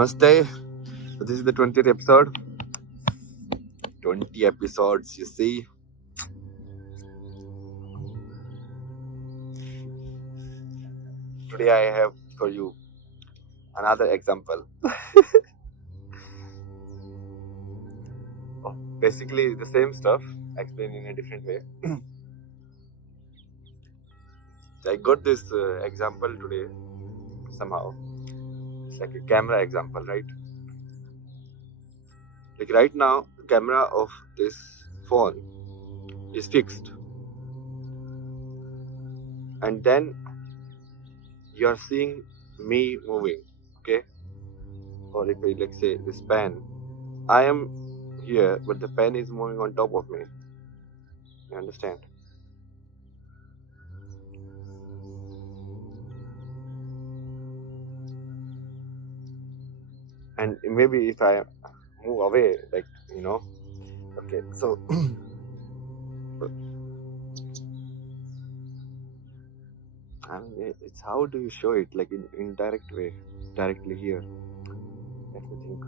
Namaste. So this is the 20th episode. 20 episodes, you see. Today I have for you another example. Basically the same stuff, explained in a different way. I got this example today somehow. It's like a camera example, right? Like right now, the camera of this phone is fixed. And then you are seeing me moving, okay? Or if I like say this pen, I am here, but the pen is moving on top of me. You understand? And maybe if I move away, like, okay, so it's how do you show it, like in indirect way, directly here. Let me think.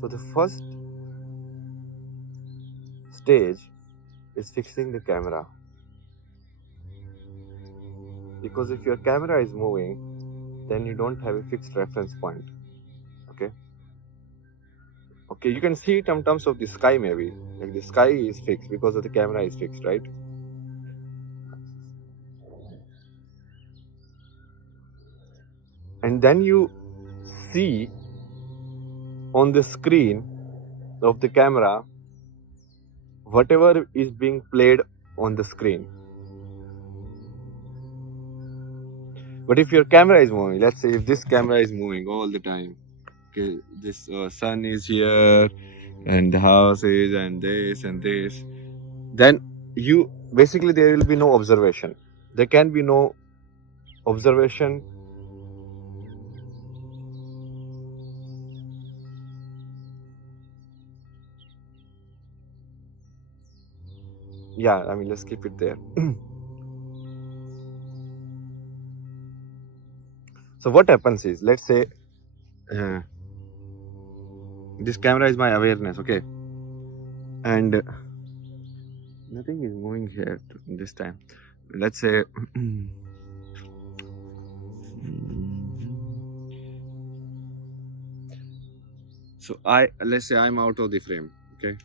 So the first stage is fixing the camera, because if your camera is moving, then you don't have a fixed reference point. Okay, you can see it in terms of the sky, maybe like the sky is fixed because of the camera is fixed, right? And then you see on the screen of the camera whatever is being played on the screen. But if your camera is moving, let's say if this camera is moving all the time, okay, this sun is here and the house is and this, then you basically there will be no observation. There can be no observation. Yeah, I mean, let's keep it there. So what happens is, let's say this camera is my awareness, okay, and nothing is moving here this time. Let's say so let's say I'm out of the frame, okay,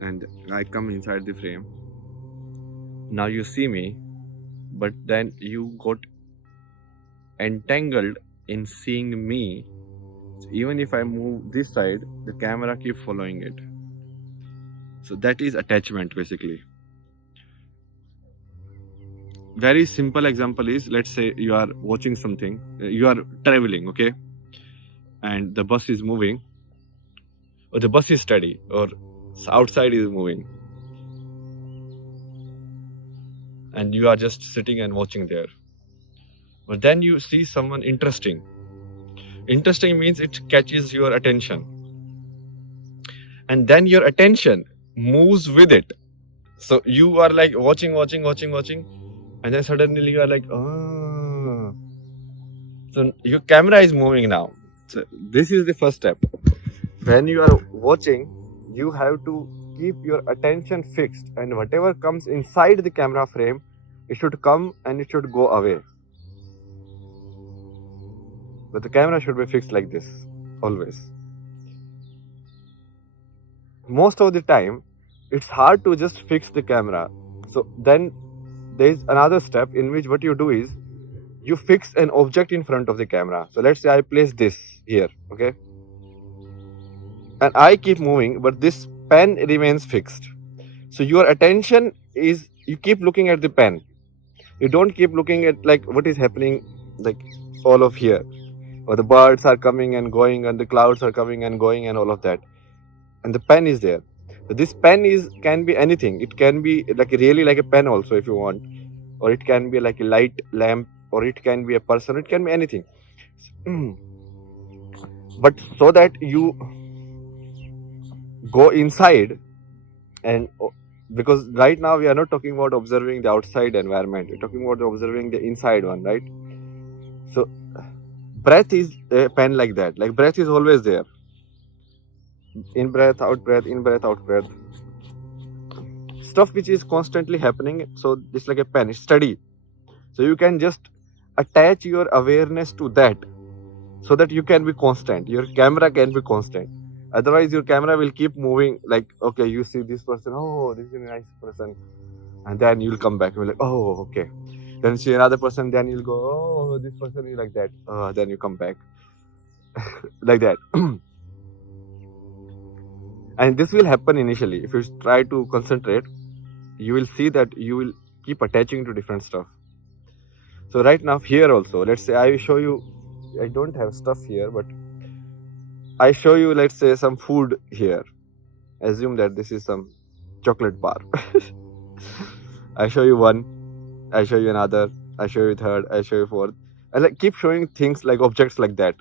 and I come inside the frame. Now you see me, but then you got entangled in seeing me. So even if I move this side, the camera keep following it. So that is attachment, basically. Very simple example is, let's say you are watching something, you are traveling, okay, and the bus is moving, or the bus is steady, or outside is moving, and you are just sitting and watching there. But then you see someone interesting. Interesting means it catches your attention, and then your attention moves with it. So you are like watching, and then suddenly you are like, oh. So your camera is moving now. So this is the first step. When you are watching, you have to keep your attention fixed, and whatever comes inside the camera frame, it should come and it should go away. But the camera should be fixed like this, always. Most of the time, it's hard to just fix the camera. So then there is another step in which what you do is, you fix an object in front of the camera. So let's say I place this here, okay? And I keep moving, but this pen remains fixed. So your attention is, you keep looking at the pen. You don't keep looking at like what is happening, like all of here. Or the birds are coming and going, and the clouds are coming and going, and all of that. And the pen is there. So this pen can be anything. It can be like really like a pen also, if you want, or it can be like a light lamp, or it can be a person. It can be anything. But so that you go inside and because right now we are not talking about observing the outside environment, we're talking about observing the inside one, right? So breath is a pen like that, like breath is always there, in breath out breath, in breath out breath, stuff which is constantly happening. So it's like a pen, it's steady. So you can just attach your awareness to that, so that you can be constant, your camera can be constant. Otherwise your camera will keep moving, like, okay, you see this person, oh, this is a nice person, and then you'll come back and be like, oh, okay. Then see another person, then you'll go, oh, this person is like that, then you come back. Like that. And this will happen initially. If you try to concentrate, you will see that you will keep attaching to different stuff. So right now here also, let's say I will show you, I don't have stuff here, but I show you, let's say, some food here. Assume that this is some chocolate bar. I show you one, I show you another, I show you third, I show you fourth. I like keep showing things like objects like that.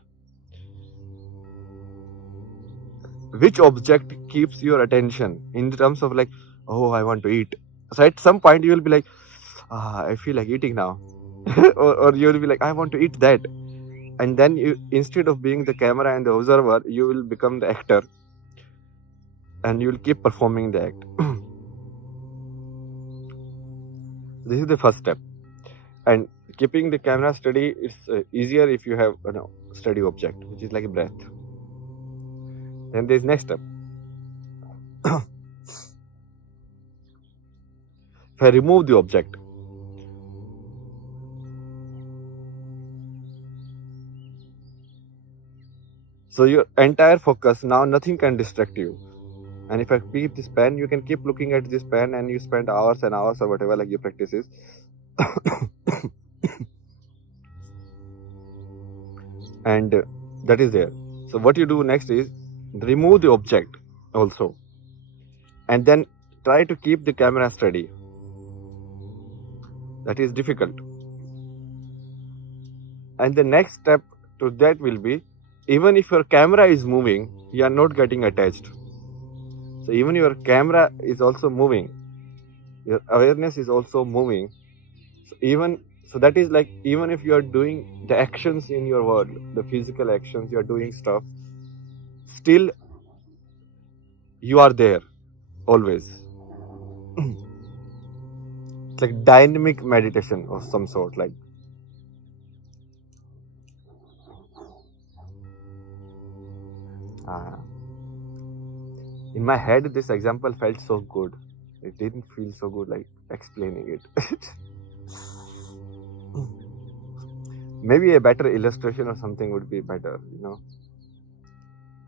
Which object keeps your attention in terms of like, oh, I want to eat. So at some point you will be like, I feel like eating now. or you will be like, I want to eat that. And then you, instead of being the camera and the observer, you will become the actor. And you will keep performing the act. This is the first step. And keeping the camera steady is easier if you have a steady object, which is like a breath. Then there is next step. If I remove the object, so your entire focus, now nothing can distract you. And if I keep this pen, you can keep looking at this pen and you spend hours and hours or whatever, like your practice is. And that is there. So what you do next is remove the object also, and then try to keep the camera steady. That is difficult. And the next step to that will be, even if your camera is moving, you are not getting attached. So even your camera is also moving, your awareness is also moving. So that is like, even if you are doing the actions in your world, the physical actions, you are doing stuff, still you are there always. It's like dynamic meditation of some sort. Like, in my head this example felt so good, it didn't feel so good like explaining it. Maybe a better illustration or something would be better,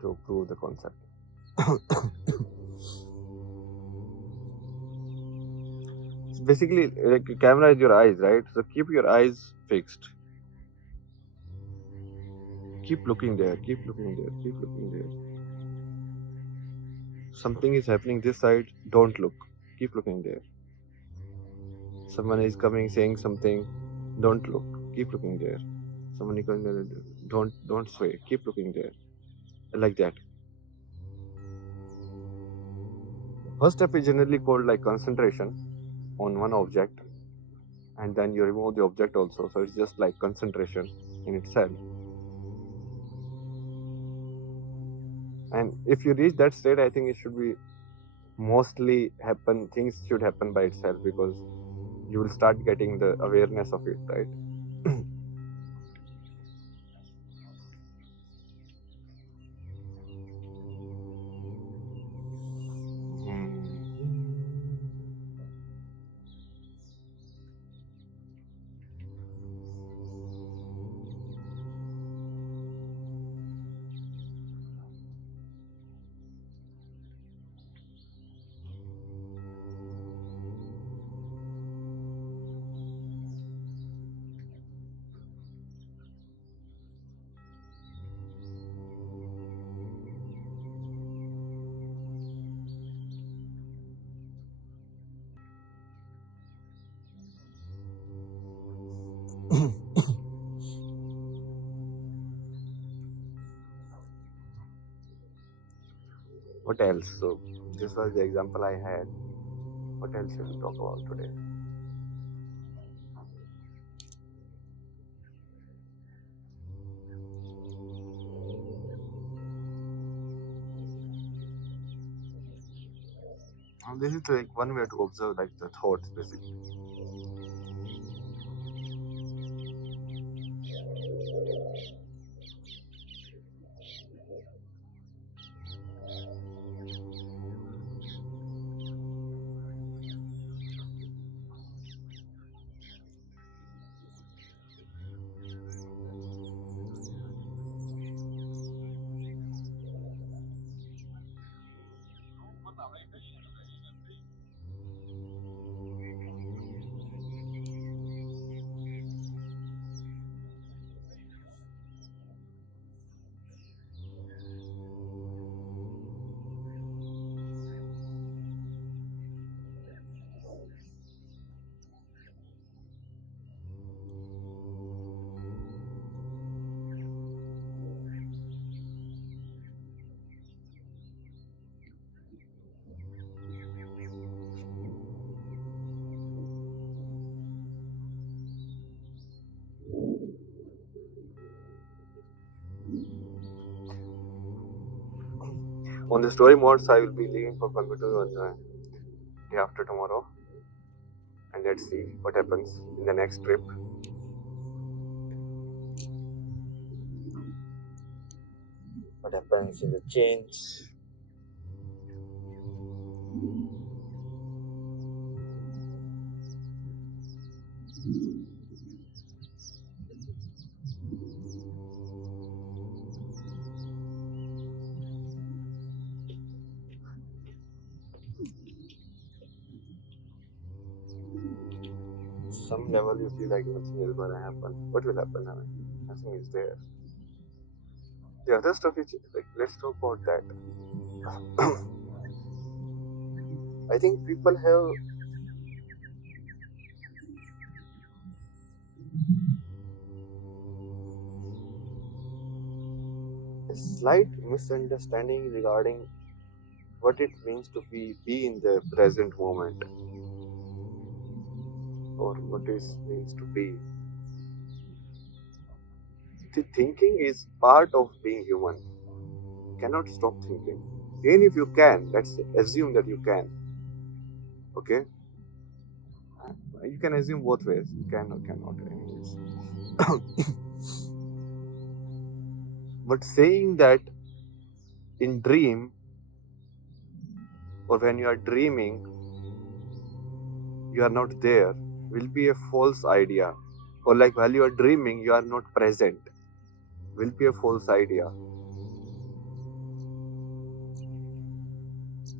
to prove the concept. Basically, like, camera is your eyes, right? So keep your eyes fixed. Keep looking there, keep looking there, keep looking there. Something is happening this side, don't look. Keep looking there. Someone is coming, saying something, don't look. Keep looking there. Someone is coming there, don't sway. Keep looking there. Like that. First step is generally called like concentration on one object, and then you remove the object also. So it's just like concentration in itself. And if you reach that state, I think it should be mostly happen, things should happen by itself, because you will start getting the awareness of it, right? What else? So this was the example I had. What else shall we talk about today? This is like one way to observe like the thoughts basically. On the story modes, I will be leaving for Coimbatore on day after tomorrow, and let's see what happens in the next trip. What happens in the change? Some level you feel like nothing is going to happen. What will happen? I mean, nothing is there. The other stuff is like, let's talk about that. I think people have a slight misunderstanding regarding what it means to be in the present moment, or what it means to be. The thinking is part of being human. You cannot stop thinking. Even if you can, let's assume that you can. Okay? You can assume both ways. You can or cannot, anyways. But saying that in dream, or when you are dreaming, you are not there, will be a false idea. Or like while you are dreaming, you are not present, will be a false idea.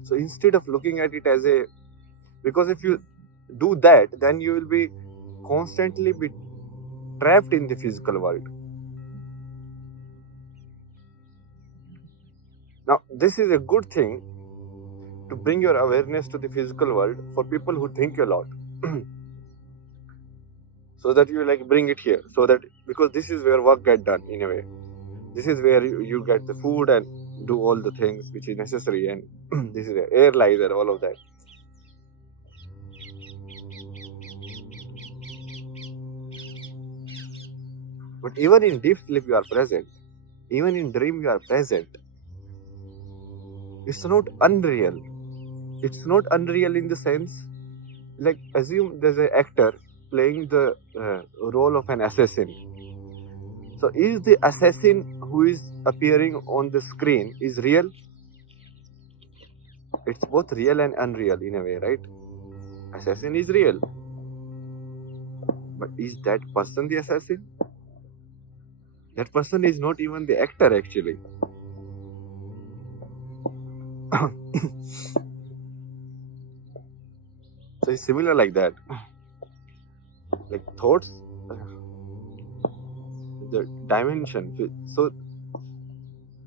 So instead of looking at it as because if you do that, then you will be constantly be trapped in the physical world. Now, this is a good thing to bring your awareness to the physical world for people who think a lot. So that you like bring it here, so that because this is where work get done in a way. This is where you get the food and do all the things which is necessary, and this is the air lighter, all of that. But even in deep sleep you are present. Even in dream you are present. It's not unreal. It's not unreal in the sense, like assume there's an actor playing the role of an assassin. So is the assassin who is appearing on the screen is real? It's both real and unreal in a way, right? Assassin is real. But is that person the assassin? That person is not even the actor actually. So it's similar like that. Like thoughts, the dimension. So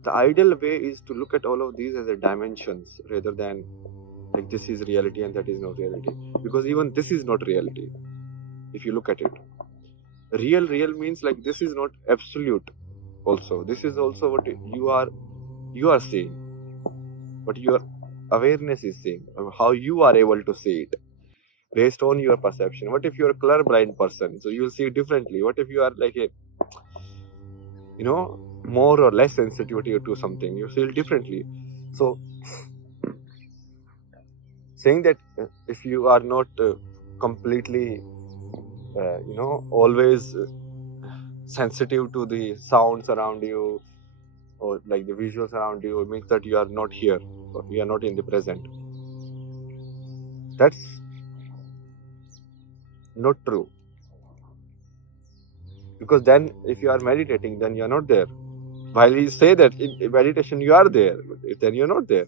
the ideal way is to look at all of these as a dimensions rather than like this is reality and that is not reality. Because even this is not reality if you look at it. Real means like this is not absolute also. This is also what you are seeing. But you are awareness is seeing, how you are able to see it based on your perception. What if you're a colorblind person? So you'll see it differently. What if you are like a, more or less sensitivity to something? You see it differently. So saying that if you are not completely, always sensitive to the sounds around you or like the visuals around you, it means that you are not here, or you are not in the present. That's not true. Because then if you are meditating, then you are not there. While we say that in meditation you are there, then you're not there.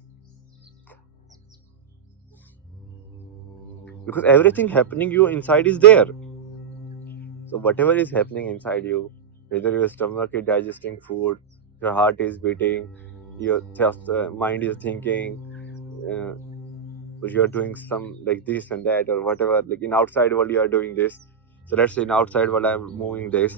Because everything happening you inside is there. So whatever is happening inside you, whether your stomach is digesting food, your heart is beating, your mind is thinking, or you are doing some like this and that or whatever, like in outside world you are doing this. So let's say in outside world I am moving this,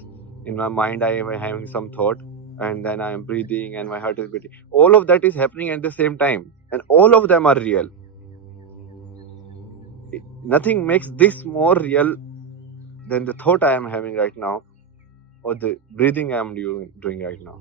in my mind I am having some thought, and then I am breathing and my heart is beating. All of that is happening at the same time, and all of them are real. Nothing makes this more real than the thought I am having right now, or the breathing I am doing right now.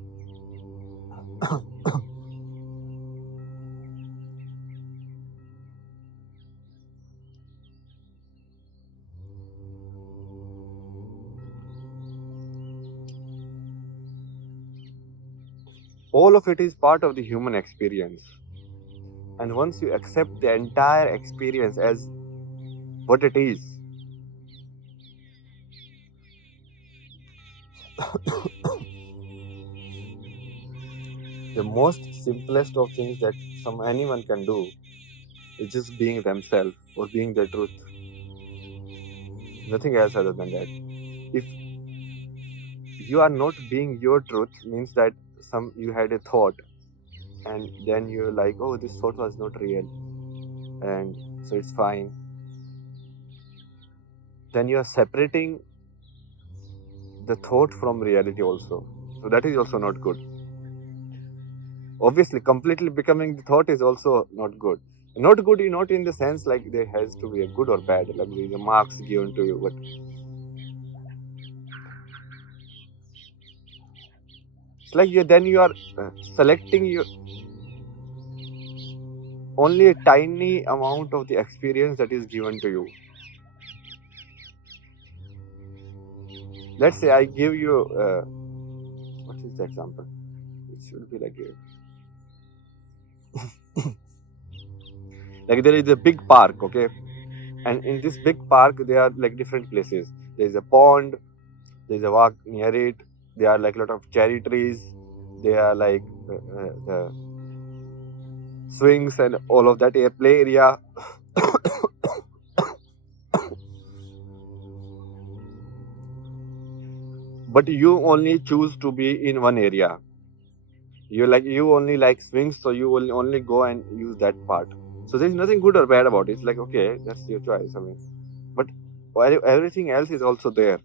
All of it is part of the human experience. And once you accept the entire experience as what it is, the most simplest of things that anyone can do is just being themselves or being their truth. Nothing else other than that. If you are not being your truth, means that you had a thought and then you're like, oh, this thought was not real, and so it's fine. Then you are separating the thought from reality also. So that is also not good. Obviously, completely becoming the thought is also not good. Not good, not in the sense like there has to be a good or bad, like there is a marks given to you, but it's like you are selecting your only a tiny amount of the experience that is given to you. Let's say I give you what is the example? It should be like like there is a big park, okay, and in this big park there are like different places. There is a pond, there is a walk near it, there are like a lot of cherry trees, there are like the swings and all of that play area. But you only choose to be in one area. You only like swings, so you will only go and use that part. So there's nothing good or bad about it. It's like, okay, that's your choice. I mean, but everything else is also there,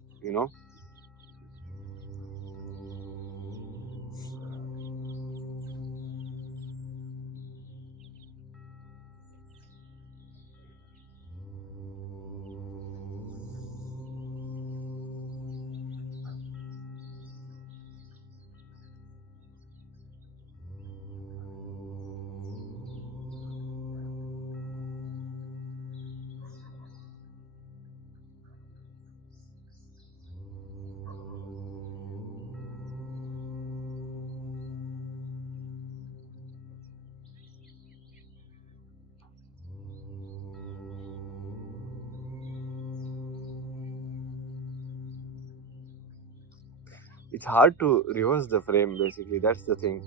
It's hard to reverse the frame, basically. That's the thing.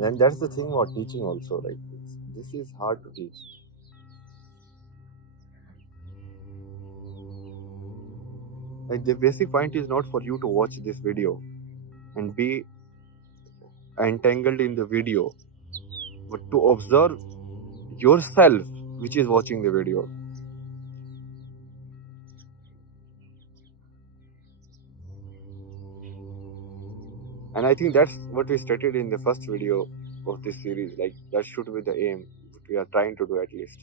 And that's the thing about teaching also. Like, this is hard to teach. Like, the basic point is not for you to watch this video and be entangled in the video, but to observe yourself, which is watching the video. And I think that's what we stated in the first video, of this series. Like that should be the aim we are trying to do at least.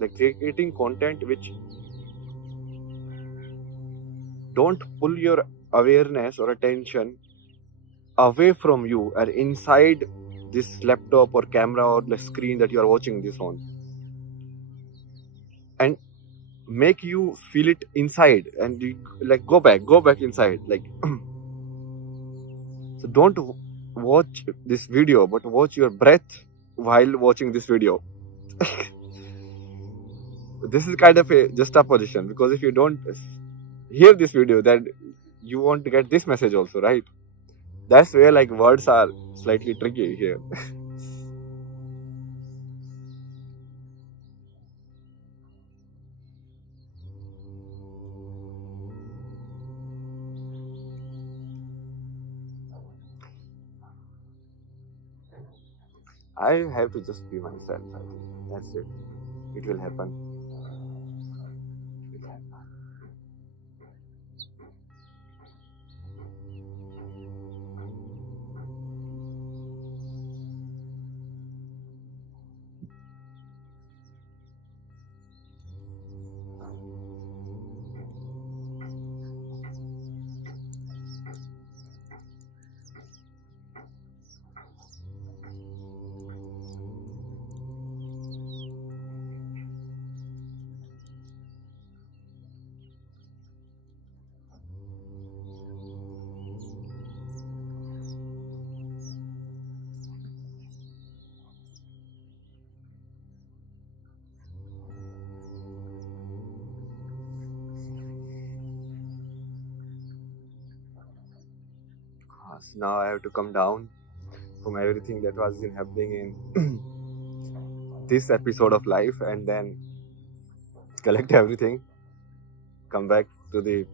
Like creating content which don't pull your awareness or attention away from you and inside this laptop or camera or the screen that you are watching this on, and make you feel it inside, and you like go back inside. Like so don't watch this video, but watch your breath while watching this video. This is kind of a juxtaposition, because if you don't hear this video, then you won't get this message also, right? That's where like words are slightly tricky here. I have to just be myself. I think that's it. It will happen. It will happen. So now I have to come down from everything that was been happening in this episode of life, and then collect everything, come back to the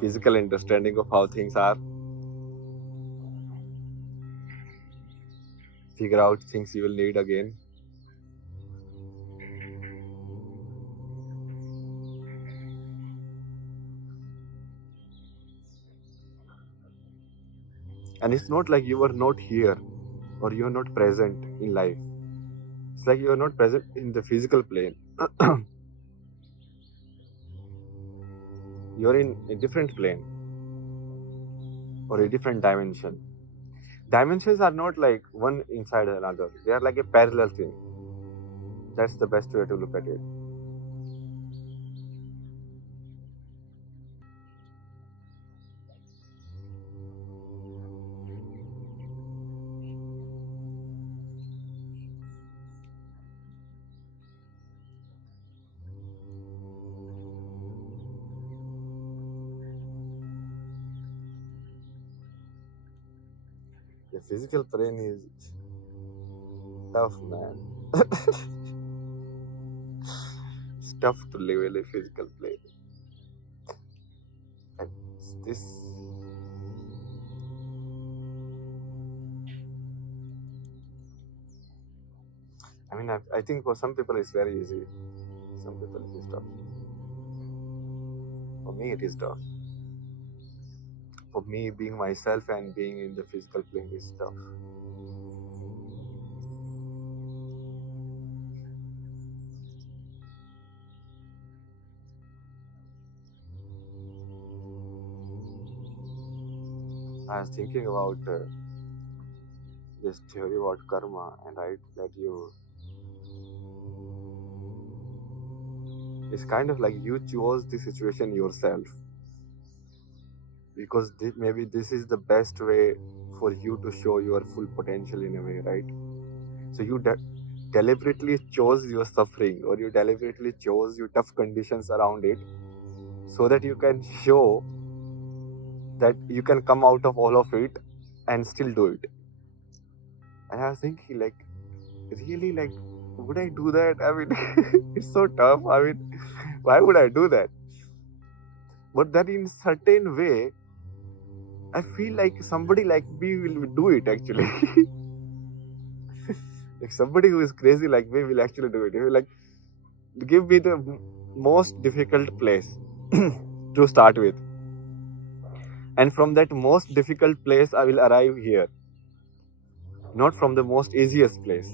physical understanding of how things are, figure out things you will need again. And it's not like you are not here or you are not present in life. It's like you are not present in the physical plane. You're in a different plane or a different dimension. Dimensions are not like one inside another. They are like a parallel thing. That's the best way to look at it. The physical plane is tough, man. It's tough to live in a physical plane. And this. I mean, I think for some people it's very easy. Some people it is tough. For me, it is tough. For me, being myself and being in the physical plane is tough. I was thinking about this theory about karma, and right, that it's kind of like you chose the situation yourself, because maybe this is the best way for you to show your full potential in a way, right? So you deliberately chose your suffering, or you deliberately chose your tough conditions around it, so that you can show that you can come out of all of it and still do it. And I was thinking, like, really, like, would I do that? I mean, it's so tough. I mean, why would I do that? But then in certain way, I feel like somebody like me will do it actually. Like somebody who is crazy like me will actually do it. He will like give me the most difficult place to start with. And from that most difficult place, I will arrive here. not from the most easiest place.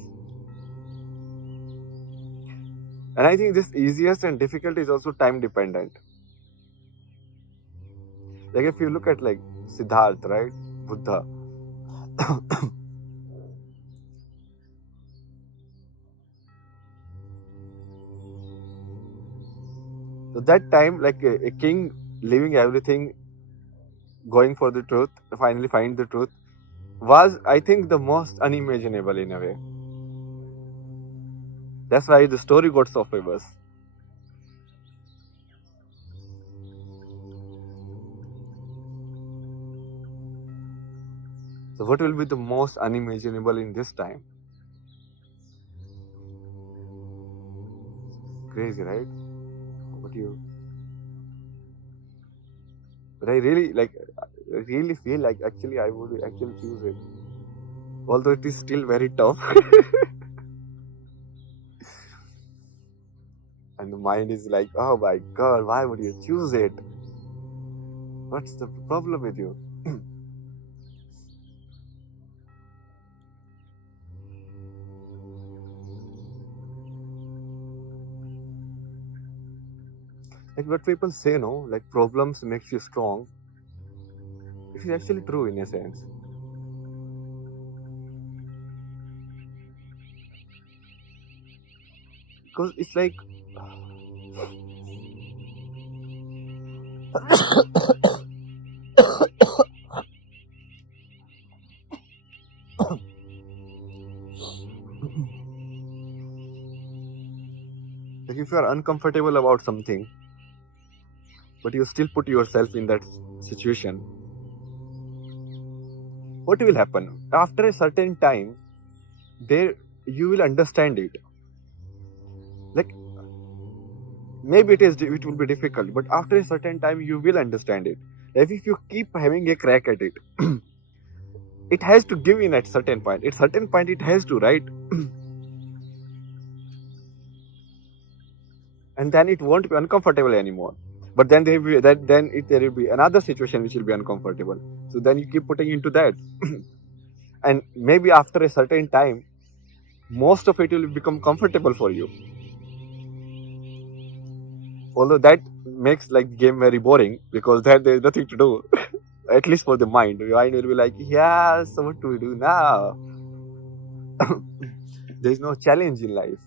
And I think this easiest and difficult is also time dependent. Like if you look at like Siddharth, right? Buddha. So that time, like a king leaving everything, going for the truth, finally find the truth, was, I think, the most unimaginable in a way. That's why the story got so famous. So what will be the most unimaginable in this time? Crazy, right? What you? But I really feel like actually I would actually choose it. Although it is still very tough. And the mind is like, oh my god, why would you choose it? What's the problem with you? Like what people say, no, like problems makes you strong. It is actually true in a sense. Because it's like like if you are uncomfortable about something, but you still put yourself in that situation, what will happen? After a certain time, there you will understand it. Like maybe it will be difficult, but after a certain time you will understand it. If you keep having a crack at it, it has to give in at certain point. At certain point it has to, right? And then it won't be uncomfortable anymore. But then there will be another situation which will be uncomfortable. So then you keep putting into that. And maybe after a certain time, most of it will become comfortable for you. Although that makes like the game very boring, because then there's nothing to do. At least for the mind. The mind will be like, yeah, so what do we do now? There's no challenge in life.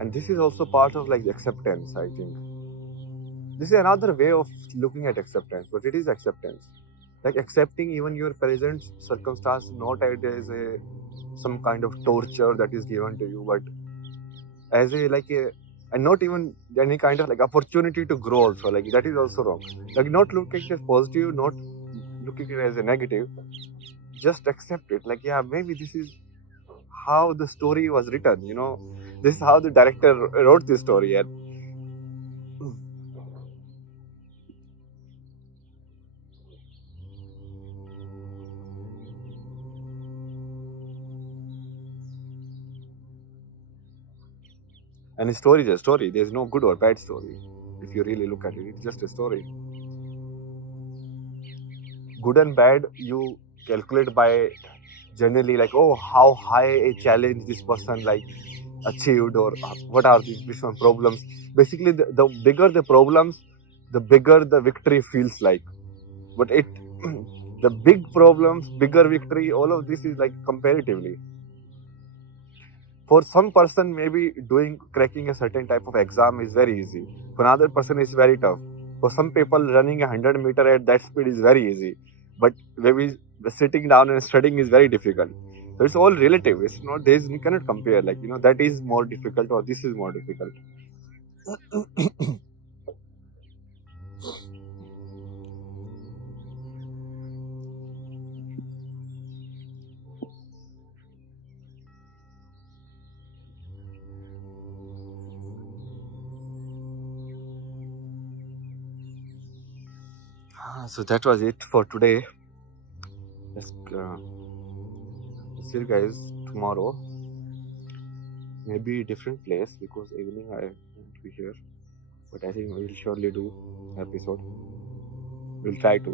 And this is also part of like acceptance, I think. This is another way of looking at acceptance, but it is acceptance. Like accepting even your present circumstance, not as some kind of torture that is given to you, but as and not even any kind of like opportunity to grow also. Like that is also wrong. Like not looking at it as positive, not looking at it as a negative. Just accept it. Like, yeah, maybe this is how the story was written, this is how the director wrote this story. And a story is a story. There's no good or bad story. If you really look at it, it's just a story. Good and bad, you calculate by generally like, oh, how high a challenge this person like achieved, or what are the different problems. Basically, the bigger the problems, the bigger the victory feels like. But the big problems, bigger victory, all of this is like comparatively. For some person, maybe cracking a certain type of exam is very easy. For another person, it's very tough. For some people, running 100 meter at that speed is very easy. but maybe sitting down and studying is very difficult. So it's all relative. It's not there's you cannot compare like that is more difficult or this is more difficult. So that was it for today. Let's see you guys tomorrow. Maybe different place because evening I won't be here. But I think we'll surely do episode. We'll try to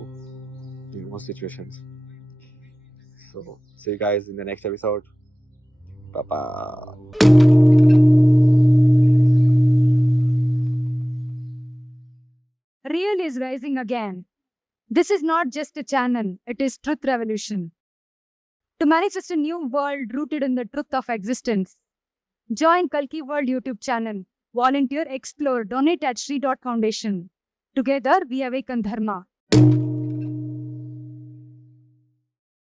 in most situations. So see you guys in the next episode. Bye bye. Real is rising again. This is not just a channel, it is truth revolution. To manifest a new world rooted in the truth of existence, join Kalki World YouTube channel. Volunteer, explore, donate at Shri Foundation. Together we awaken Dharma.